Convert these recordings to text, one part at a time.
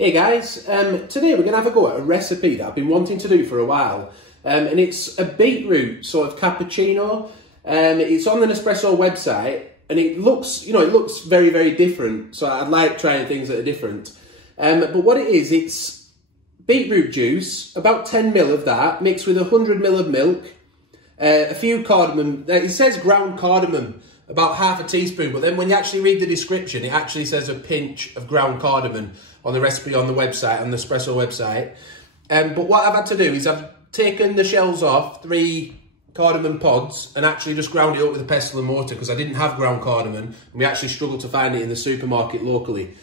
Hey guys, today we're going to have a go at a recipe that I've been wanting to do for a while, and it's a beetroot sort of cappuccino. It's on the Nespresso website, and it looks, it looks very, very different, so I'd like trying things that are different. But what it is, it's beetroot juice, about 10 ml of that, mixed with 100 ml of milk, a few cardamom, it says ground cardamom, about half a teaspoon, but then when you actually read the description, it actually says a pinch of ground cardamom on the recipe on the website, on the Nespresso website. But what I've had to do is I've taken the shells off 3 cardamom pods and actually just ground it up with a pestle and mortar because I didn't have ground cardamom and we actually struggled to find it in the supermarket locally.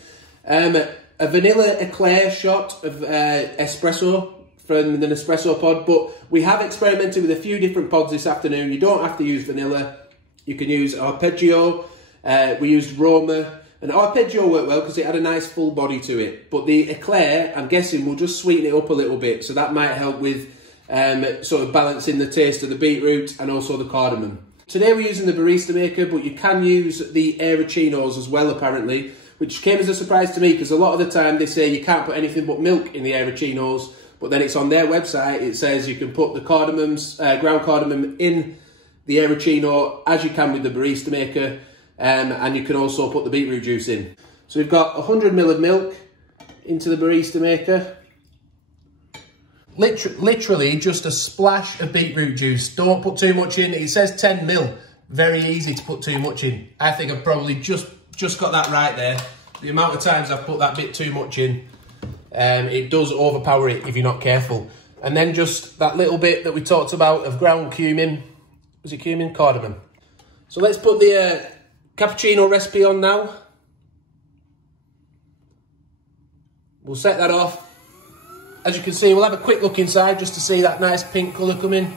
A Vanilla Eclair shot of espresso from the Nespresso pod, but we have experimented with a few different pods this afternoon. You don't have to use vanilla. You can use arpeggio. We used Roma. And arpeggio worked well because it had a nice full body to it. But the Eclair, I'm guessing, will just sweeten it up a little bit. So that might help with sort of balancing the taste of the beetroot and also the cardamom. Today we're using the Barista Maker, but you can use the Aeroccinos as well, apparently, which came as a surprise to me because a lot of the time they say you can't put anything but milk in the Aeroccinos, but then it's on their website, it says you can put the cardamoms, ground cardamom in the Aeroccino as you can with the Barista Maker. And you can also put the beetroot juice in. So we've got 100 ml of milk into the Barista Maker. Literally just a splash of beetroot juice. Don't put too much in. It says 10 ml. Very easy to put too much in. I think I've probably just got that right there. The amount of times I've put that bit too much in, it does overpower it if you're not careful. And then just that little bit that we talked about of ground cumin. Was it cumin? Cardamom. So let's put the cappuccino recipe on now. We'll set that off. As you can see, we'll have a quick look inside just to see that nice pink colour come in.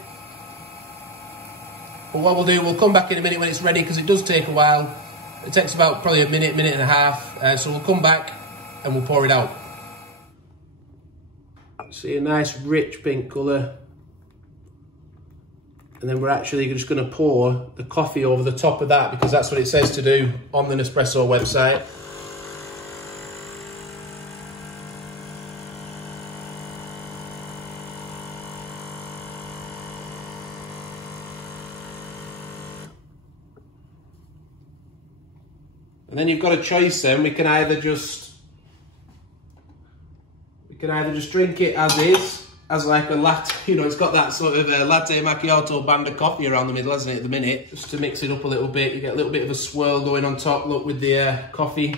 But what we'll do, we'll come back in a minute when it's ready because it does take a while. It takes about probably a minute, minute and a half. So we'll come back and we'll pour it out. See a nice rich pink colour. And then we're actually just going to pour the coffee over the top of that because that's what it says to do on the Nespresso website. And then you've got a choice then. We can either just drink it as is, as like a latte, it's got that sort of latte macchiato band of coffee around the middle, hasn't it, at the minute? Just to mix it up a little bit, you get a little bit of a swirl going on top, look, with the coffee.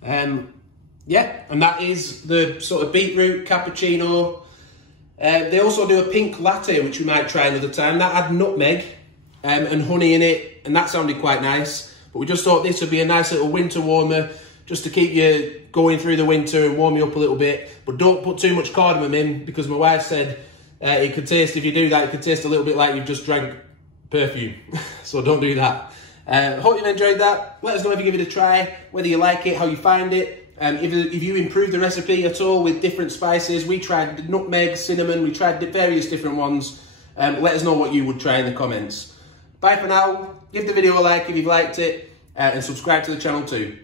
Yeah, and that is the sort of beetroot cappuccino. They also do a pink latte, which we might try another time. That had nutmeg and honey in it, and that sounded quite nice. But we just thought this would be a nice little winter warmer, just to keep you going through the winter and warm you up a little bit. But don't put too much cardamom in because my wife said it could taste, if you do that, it could taste a little bit like you've just drank perfume. So don't do that. Hope you've enjoyed that. Let us know if you give it a try, whether you like it, how you find it. If you improve the recipe at all with different spices. We tried nutmeg, cinnamon, we tried various different ones. Let us know what you would try in the comments. Bye for now. Give the video a like if you've liked it and subscribe to the channel too.